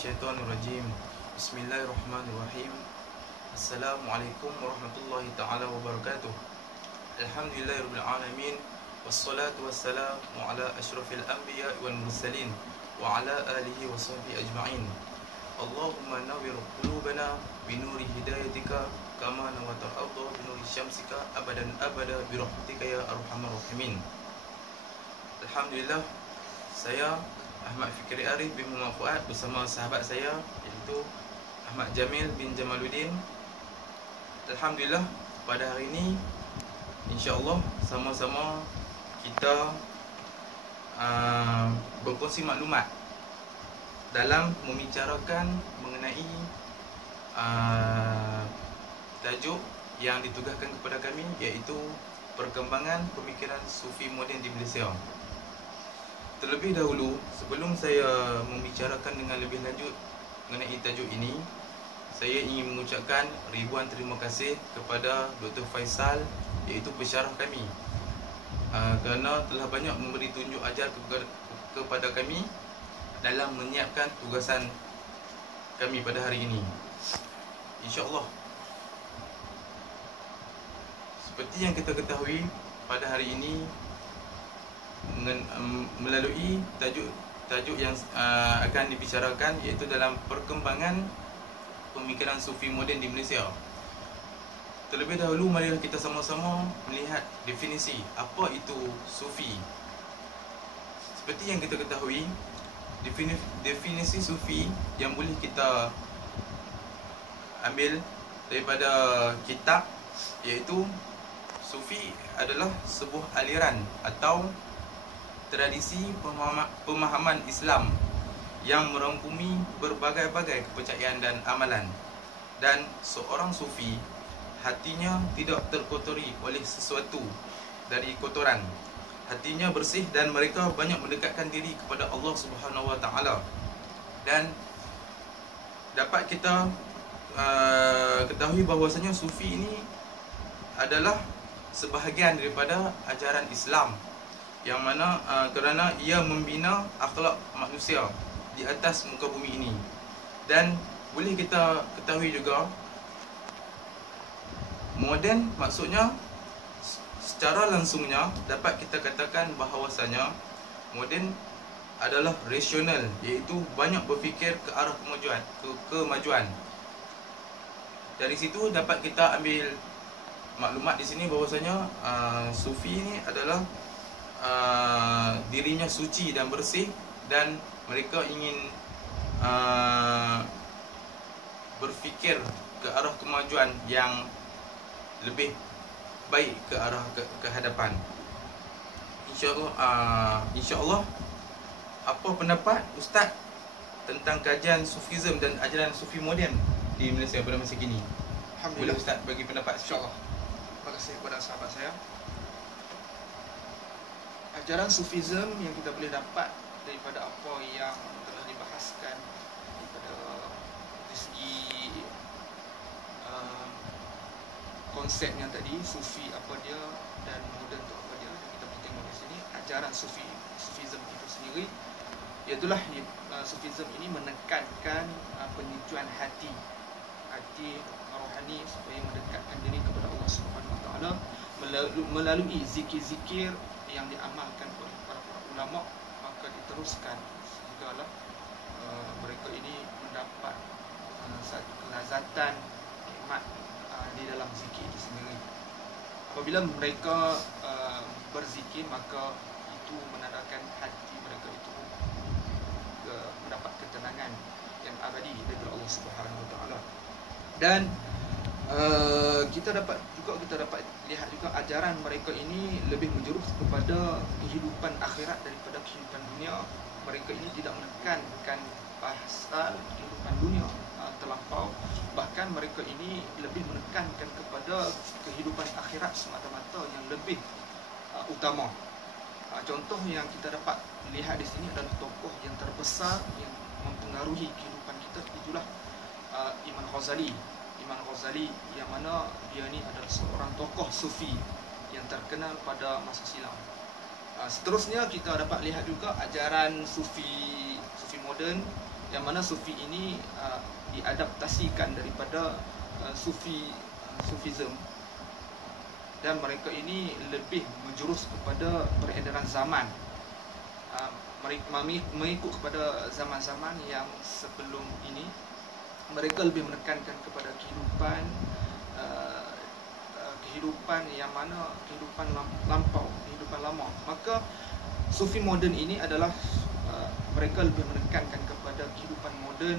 minasyaitonirrajim. Bismillahirrahmanirrahim. Assalamualaikum warahmatullahi taala wabarakatuh. Alhamdulillahirabbil alamin. Wassalatu wassalamu ala asyrafil anbiya wal mursalin wa ala alihi wa sahbihi ajma'in. Allahumma nawwir qulubana binuri hidayatika kama nawwara al-ardha binuri syamsika abadan abada bi rahmatika ya arhamar rahimin. Alhamdulillah, saya Ahmad Fikri Arif bin Muhammad Fuad bersama sahabat saya iaitu Ahmad Jamil bin Jamaluddin. Alhamdulillah, pada hari ini insya-Allah sama-sama kita berkongsi maklumat dalam membicarakan mengenai tajuk yang ditugaskan kepada kami, iaitu perkembangan pemikiran Sufi moden di Malaysia. Terlebih dahulu, sebelum saya membicarakan dengan lebih lanjut mengenai tajuk ini, saya ingin mengucapkan ribuan terima kasih kepada Dr. Faisal, iaitu pensyarah kami, kerana telah banyak memberi tunjuk ajar kepada kami dalam menyiapkan tugasan kami pada hari ini. InsyaAllah, seperti yang kita ketahui, pada hari ini melalui tajuk yang akan dibicarakan, iaitu dalam perkembangan pemikiran Sufi moden di Malaysia. Terlebih dahulu, marilah kita sama-sama melihat definisi apa itu Sufi. Seperti yang kita ketahui, definisi Sufi yang boleh kita ambil daripada kitab, iaitu Sufi adalah sebuah aliran atau tradisi pemahaman Islam yang merangkumi berbagai-bagai kepercayaan dan amalan. Dan seorang Sufi, hatinya tidak terkotori oleh sesuatu dari kotoran. Hatinya bersih dan mereka banyak mendekatkan diri kepada Allah Subhanahu Wa Taala. Dan dapat kita ketahui bahawasanya Sufi ini adalah sebahagian daripada ajaran Islam, yang mana kerana ia membina akhlak manusia di atas muka bumi ini. Dan boleh kita ketahui juga, moden maksudnya secara langsungnya dapat kita katakan bahawasanya moden adalah rasional, iaitu banyak berfikir ke arah kemajuan. Dari situ dapat kita ambil maklumat di sini bahawasanya Sufi ini adalah dirinya suci dan bersih, dan mereka ingin berfikir ke arah kemajuan yang lebih baik, ke arah kehadapan. InsyaAllah, apa pendapat Ustaz tentang kajian Sufism dan ajaran Sufi moden di Malaysia pada masa kini? Boleh Ustaz bagi pendapat? InsyaAllah. Terima kasih kepada sahabat saya. Ajaran Sufism yang kita boleh dapat daripada apa yang telah dibahaskan daripada segi konsepnya tadi, Sufi apa dia dan moden tu apa dia, yang kita boleh tengok di sini. Ajaran Sufism itu sendiri, iaitulah Sufism ini menekankan penyucian hati rohani supaya mendekatkan diri kepada Allah Subhanahu Wa Taala melalui zikir-zikir yang diamalkan oleh para ulama, maka diteruskan sehinggalah mereka ini mendapat satu kelazatan, nikmat di dalam zikir itu sendiri. Apabila mereka berzikir, maka itu menandakan hati mereka itu mendapat ketenangan yang abadi dari Allah Subhanahu Wa Taala. Dan kita dapat lihat juga ajaran mereka ini lebih menjurus kepada kehidupan akhirat daripada kehidupan dunia. Mereka ini tidak menekankan pasal kehidupan dunia terlampau, bahkan mereka ini lebih menekankan kepada kehidupan akhirat semata-mata yang lebih utama. Contoh yang kita dapat lihat di sini adalah tokoh yang terbesar yang mempengaruhi kehidupan kita, itulah Imam Ghazali, yang mana dia ni adalah seorang tokoh Sufi yang terkenal pada masa silam. Seterusnya kita dapat lihat juga ajaran Sufi moden yang mana sufi ini diadaptasikan daripada Sufism, dan mereka ini lebih menjurus kepada peredaran zaman, mengikut kepada zaman-zaman yang sebelum ini. Mereka lebih menekankan kepada kehidupan yang mana kehidupan lampau, kehidupan lama. Maka sufi moden ini adalah mereka lebih menekankan kepada kehidupan moden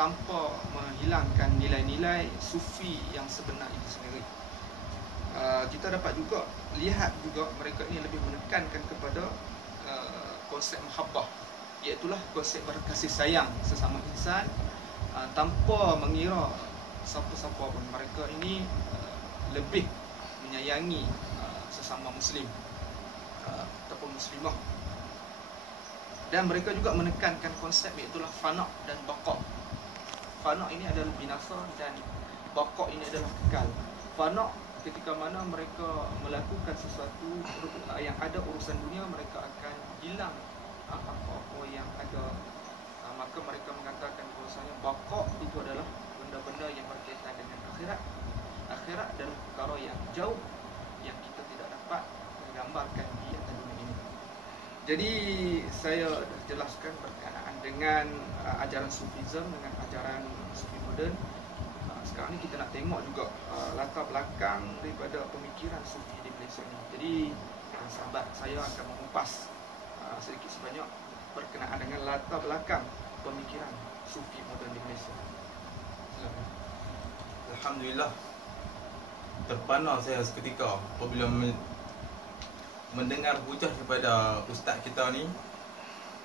tanpa menghilangkan nilai-nilai sufi yang sebenar itu sendiri. Kita dapat juga lihat juga mereka ini lebih menekankan kepada konsep mahabbah, iaitulah konsep berkasih sayang sesama insan, tanpa mengira siapa-siapa pun. Mereka ini lebih menyayangi sesama muslim ataupun muslimah. Dan mereka juga menekankan konsep iaitulah fana dan baqa. Fana ini adalah binasa dan baqa ini adalah kekal. Fana ketika mana mereka melakukan sesuatu yang ada urusan dunia, mereka akan hilang apa-apa yang ada. Maka mereka mengatakan bahawasanya baqa itu adalah benda-benda yang berkaitan dengan akhirat. Akhirat adalah perkara yang jauh, yang kita tidak dapat menggambarkan di atas dunia ini. Jadi saya dah jelaskan berkenaan dengan ajaran Sufism dengan ajaran Sufi moden. Sekarang ni kita nak tengok juga latar belakang daripada pemikiran Sufi di Malaysia ni. Jadi sahabat saya akan mengupas sedikit sebanyak berkenaan dengan latar belakang pemikiran Sufi moden di Malaysia. Silakan. Alhamdulillah, terpana saya seketika apabila mendengar hujah daripada ustaz kita ni.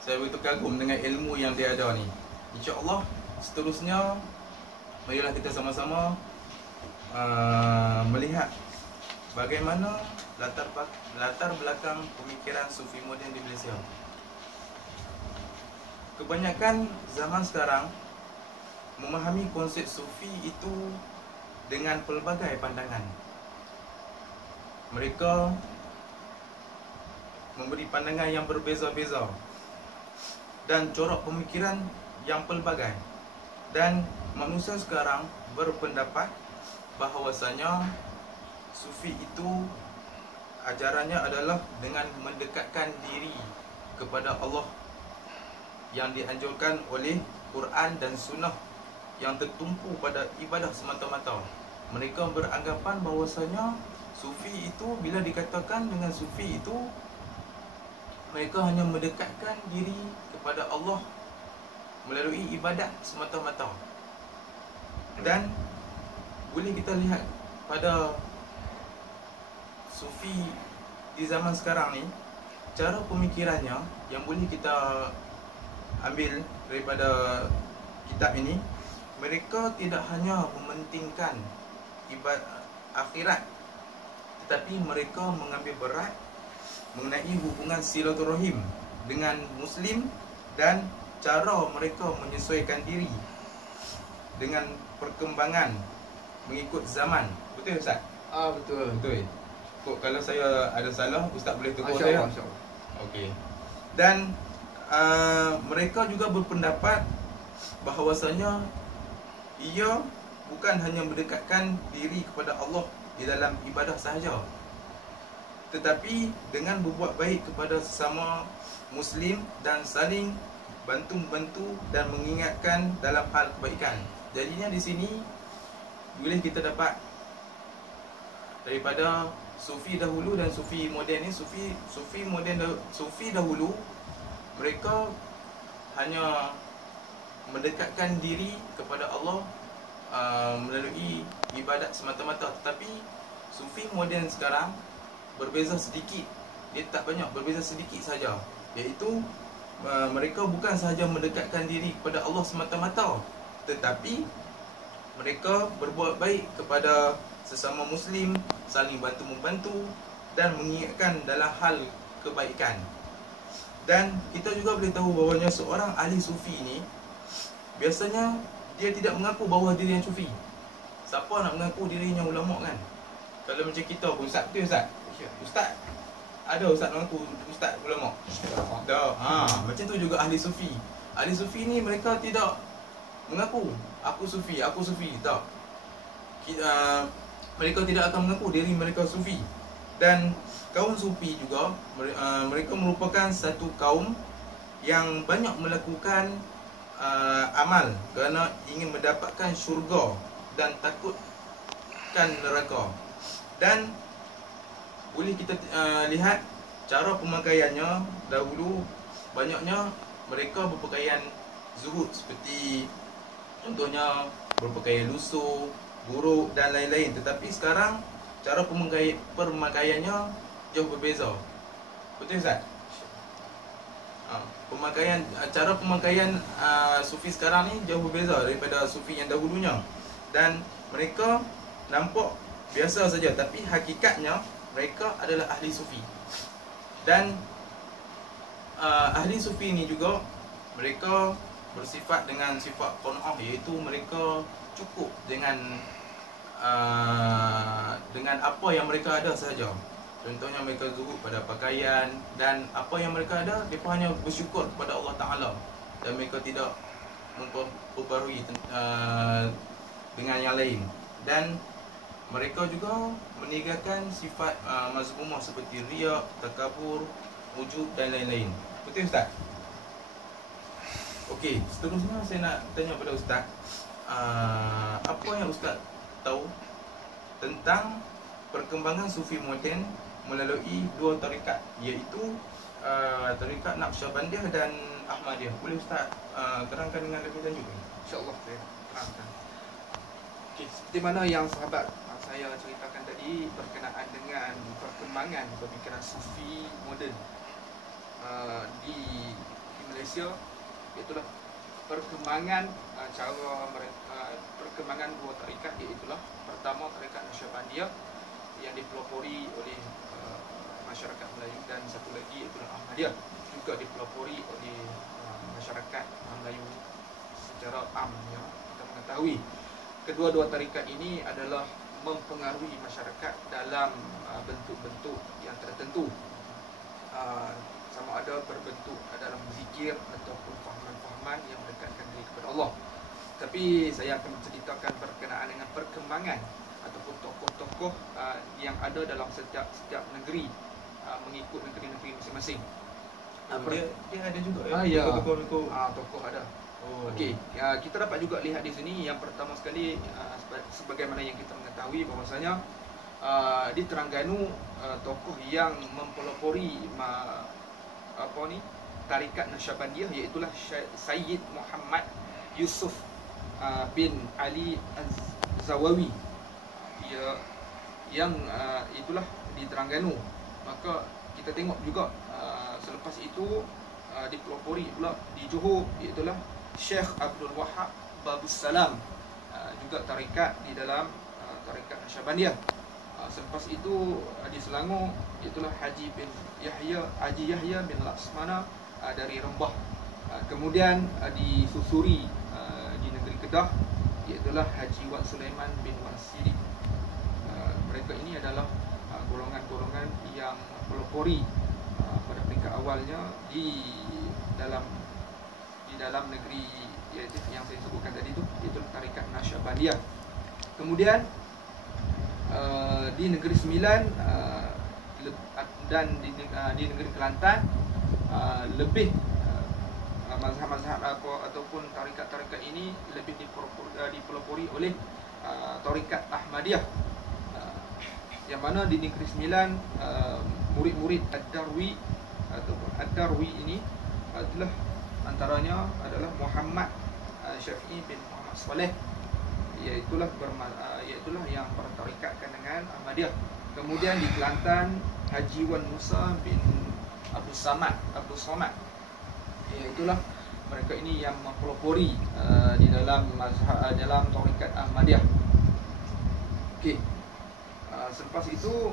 Saya begitu kagum dengan ilmu yang dia ada ni. InsyaAllah seterusnya marilah kita sama-sama melihat bagaimana latar belakang pemikiran Sufi moden di Malaysia. Kebanyakan zaman sekarang memahami konsep Sufi itu dengan pelbagai pandangan. Mereka memberi pandangan yang berbeza-beza dan corak pemikiran yang pelbagai. Dan manusia sekarang berpendapat bahawasanya Sufi itu ajarannya adalah dengan mendekatkan diri kepada Allah yang dianjurkan oleh Quran dan Sunnah yang tertumpu pada ibadah semata-mata. Mereka beranggapan bahawasanya Sufi itu, bila dikatakan dengan Sufi itu, mereka hanya mendekatkan diri kepada Allah melalui ibadat semata-mata. Dan boleh kita lihat pada Sufi di zaman sekarang ni, cara pemikirannya yang boleh kita ambil daripada kitab ini, mereka tidak hanya mementingkan akhirat, tetapi mereka mengambil berat mengenai hubungan silaturahim dengan Muslim dan cara mereka menyesuaikan diri dengan perkembangan mengikut zaman. Betul Ustaz? Betul. Betul. Kalau saya ada salah, Ustaz boleh tegur saya. Okey. Dan mereka juga berpendapat bahawasanya ia bukan hanya mendekatkan diri kepada Allah di dalam ibadah sahaja, tetapi dengan berbuat baik kepada sesama Muslim dan saling bantu-bantu dan mengingatkan dalam hal kebaikan. Jadinya di sini boleh kita dapat daripada Sufi dahulu dan Sufi moden ni. Sufi dahulu mereka hanya mendekatkan diri kepada Allah melalui ibadat semata-mata. Tetapi Sufi moden sekarang berbeza sedikit. Dia tak banyak, berbeza sedikit saja, iaitu mereka bukan sahaja mendekatkan diri kepada Allah semata-mata, tetapi mereka berbuat baik kepada sesama Muslim, saling bantu-membantu dan mengingatkan dalam hal kebaikan. Dan kita juga boleh tahu bahawanya seorang ahli Sufi ini biasanya dia tidak mengaku bahawa dirinya Sufi. Siapa nak mengaku dirinya ulama kan? Kalau macam kita pun, Ustaz, betul Ustaz? Ustaz, ada Ustaz mengaku Ustaz ulama? Dah. Macam tu juga ahli Sufi. ahli sufi ni mereka tidak mengaku aku sufi, tak. Mereka tidak akan mengaku diri mereka sufi. Dan kaum sufi juga mereka merupakan satu kaum yang banyak melakukan amal kerana ingin mendapatkan syurga dan takutkan neraka. Dan boleh kita lihat cara pemakaiannya. Dahulu banyaknya mereka berpakaian zuhud, seperti contohnya berpakaian lusuh, buruk dan lain-lain. Tetapi sekarang cara pemakaiannya jauh berbeza. Betul Ustaz? Cara pemakaian sufi sekarang ni jauh berbeza daripada sufi yang dahulunya. Dan mereka nampak biasa saja, tapi hakikatnya mereka adalah ahli sufi. Dan ahli sufi ni juga mereka bersifat dengan sifat qanaah, iaitu mereka cukup dengan apa yang mereka ada sahaja. Contohnya mereka zuhud pada pakaian, dan apa yang mereka ada, mereka hanya bersyukur kepada Allah Ta'ala. Dan mereka tidak memperbarui dengan yang lain. Dan mereka juga meninggalkan sifat mazmumah seperti riak, takabur, ujub dan lain-lain. Betul Ustaz? Okey, seterusnya saya nak tanya pada Ustaz, apa yang Ustaz tahu tentang perkembangan sufi moden melalui dua tarikat, iaitu tarikat Naqsyabandiyah dan Ahmadiyah. Boleh Ustaz terangkan dengan lebih lanjut? InsyaAllah saya terangkan. Okey, seperti mana yang sahabat saya ceritakan tadi berkenaan dengan perkembangan pemikiran sufi moden di Malaysia, iaitulah perkembangan perkembangan dua tarikat, iaitulah pertama tarikat Naqsyabandiyah yang dipelopori oleh masyarakat Melayu, dan satu lagi iaitulah Ahmadiyah, juga dipelopori oleh masyarakat Melayu secara amnya. Kita mengetahui kedua-dua tarikat ini adalah mempengaruhi masyarakat dalam bentuk-bentuk yang tertentu, sama ada berbentuk dalam zikir ataupun fahaman-fahaman yang mendekatkan diri kepada Allah. Tapi saya akan menceritakan berkenaan dengan perkembangan ataupun tokoh-tokoh yang ada dalam setiap negeri, mengikut negeri-negeri masing-masing. Dia ada juga ya, tokoh-tokoh. Tokoh ada. Okey, kita dapat juga lihat di sini. Yang pertama sekali, sebagaimana yang kita mengetahui bahwasanya di Terengganu tokoh yang mempelopori tarikat Naqsyabandiyah, iaitulah Sayyid Muhammad Yusuf bin Ali Az-Zawawi, yang itulah di Terengganu. Maka kita tengok juga selepas itu dipelopori pula di Johor, iaitulah Syekh Abdul Wahab Babus Salam, juga tarikat di dalam tarikat Naqsyabandiyah. Selepas itu di Selangor, iaitulah Haji Yahya bin Laksmana dari Rembah. Kemudian disusuri di negeri Kedah, iaitulah Haji Wan Sulaiman bin Wan Sidik. Mereka ini adalah golongan-golongan yang pelopori pada peringkat awalnya di dalam negeri yang saya sebutkan tadi itu tarikat Naqsyabandiyah. Kemudian di Negeri Sembilan dan di Negeri Kelantan lebih mazhab-mazhab ataupun tarikat-tarikat ini lebih dipelopori oleh tarikat Ahmadiyah, yang mana di Negeri Sembilan murid-murid Ad-Darwi ataupun Ad-Darwi ini adalah antaranya adalah Muhammad Syafi'i bin Muhammad Saleh, iaitulah yang bertarikatkan dengan Ahmadiyah. Kemudian di Kelantan Haji Wan Musa bin Abdul Samad, iaitulah mereka ini yang mempelopori di dalam tarikat Ahmadiyah. Okey. Selepas itu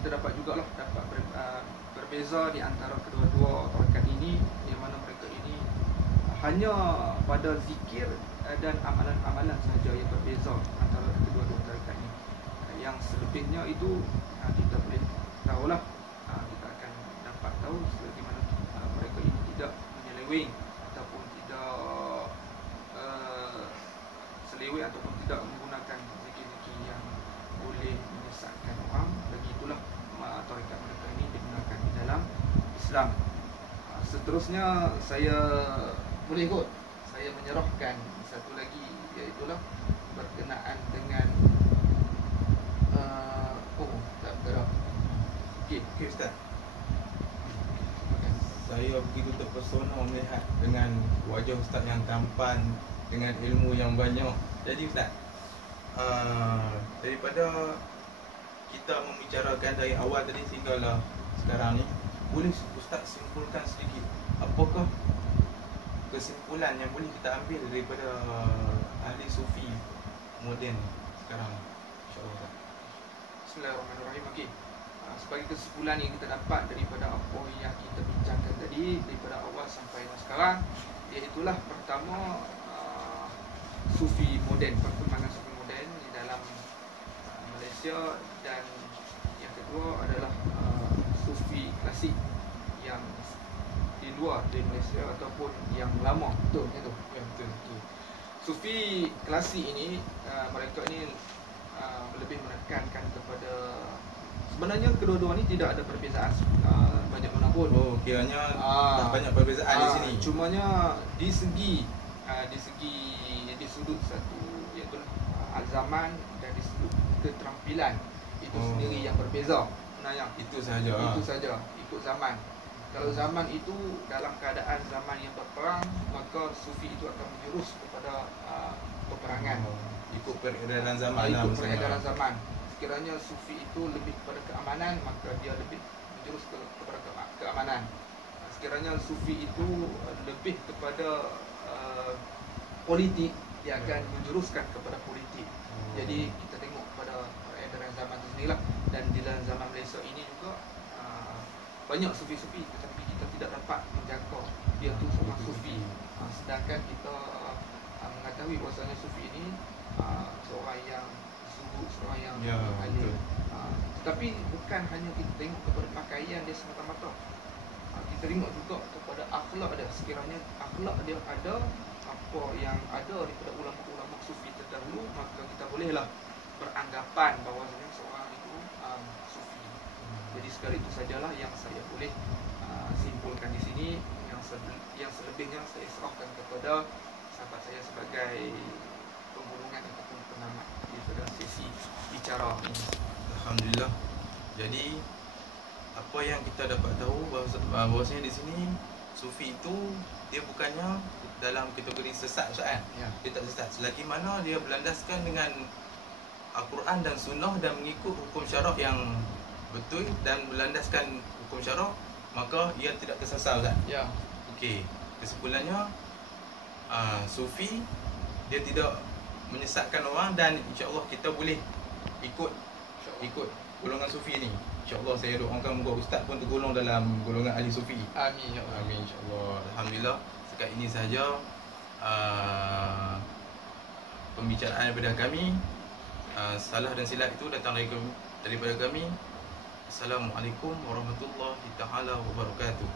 kita dapat jugalah berbeza di antara kedua-dua tarikat ini, di mana mereka ini hanya pada zikir dan amalan-amalan sahaja yang berbeza antara kedua-dua tarikat ini. Yang selebihnya itu kita boleh tahulah, kita akan dapat tahu bagaimana mereka ini tidak menyeleweng ataupun sendiri ataupun tidak menggunakan zikir-zikir yang boleh menyesatkan orang. Begitulah tarekat mereka ini digunakan di dalam Islam. Seterusnya saya boleh kot saya menyerahkan satu lagi, iaitulah berkenaan dengan tak bergerak. Okey Ustaz. okay. Saya begitu terpesona melihat dengan wajah Ustaz yang tampan, dengan ilmu yang banyak. Jadi Ustaz, daripada kita membicarakan dari awal tadi sehinggalah sekarang ni, boleh Ustaz simpulkan sedikit apakah kesimpulan yang boleh kita ambil daripada ahli sufi moden sekarang, insya-Allah. Bismillahirrahmanirrahim. Okey. Sebagai kesimpulan yang kita dapat daripada apa yang kita bincangkan tadi daripada awal sampai sekarang, iaitulah pertama, sufi moden, perkembangan sufi moden di dalam Malaysia, dan yang kedua adalah sufi klasik yang di luar di Malaysia ataupun yang lama. Betul macam tu? Ya, betul. Sufi klasik ini, mereka ini lebih menekankan kepada, sebenarnya kedua-dua ni tidak ada perbezaan banyak mana pun. Oh, kiranya tak banyak perbezaan di sini. Cumanya di segi di sudut satu, iaitu al-zaman, dan di sudut keterampilan itu sendiri yang berbeza. Sebenarnya Itu sahaja. itu saja, ikut zaman. Kalau zaman itu dalam keadaan zaman yang berperang, maka sufi itu akan menjurus kepada peperangan. Ikut peredaran zaman lah. Ikut peredaran zaman. Sekiranya sufi itu lebih kepada keamanan, maka dia lebih menjurus kepada keamanan. Sekiranya sufi itu lebih kepada politik, dia akan menjuruskan kepada politik. Jadi kita tengok pada peredaran zaman itu sendirilah. Dan di dalam zaman Malaysia ini juga banyak sufi-sufi, tetapi kita tidak dapat menjangka dia tu seorang sufi. Sedangkan kita mengetahui bahawasanya sufi ini seorang yang zuhud, seorang yang alim. Tetapi bukan hanya kita tengok kepada pakaian dia semata-mata. Kita tengok juga kepada akhlak dia. Sekiranya akhlak dia ada, apa yang ada daripada ulama-ulama sufi terdahulu, maka kita bolehlah beranggapan bahawasanya seorang itu sufi. Jadi sekali itu sajalah yang saya boleh simpulkan di sini. Yang selebihnya saya serahkan kepada sahabat saya sebagai penggulungan ataupun penamat daripada sesi bicara ini. Alhamdulillah. Jadi apa yang kita dapat tahu bahawasanya di sini sufi itu dia bukannya dalam kategori sesat, Ustaz kan? Ya. Dia tak sesat selagi mana dia berlandaskan dengan Al-Quran dan Sunnah dan mengikut hukum syarak yang betul dan berlandaskan hukum syarak, maka ia tidak tersasar, Ustaz. Ya. Okey, kesimpulannya sufi dia tidak menyesatkan orang, dan insya-Allah kita boleh ikut golongan sufi ni. InsyaAllah saya doakan moga ustaz pun tergolong dalam golongan ahli sufi. Amin ya Allah. Amin insya-Allah. Alhamdulillah, sekat ini sahaja pembicaraan daripada kami. Salah dan silap itu datang daripada kami. Assalamualaikum warahmatullahi taala wabarakatuh.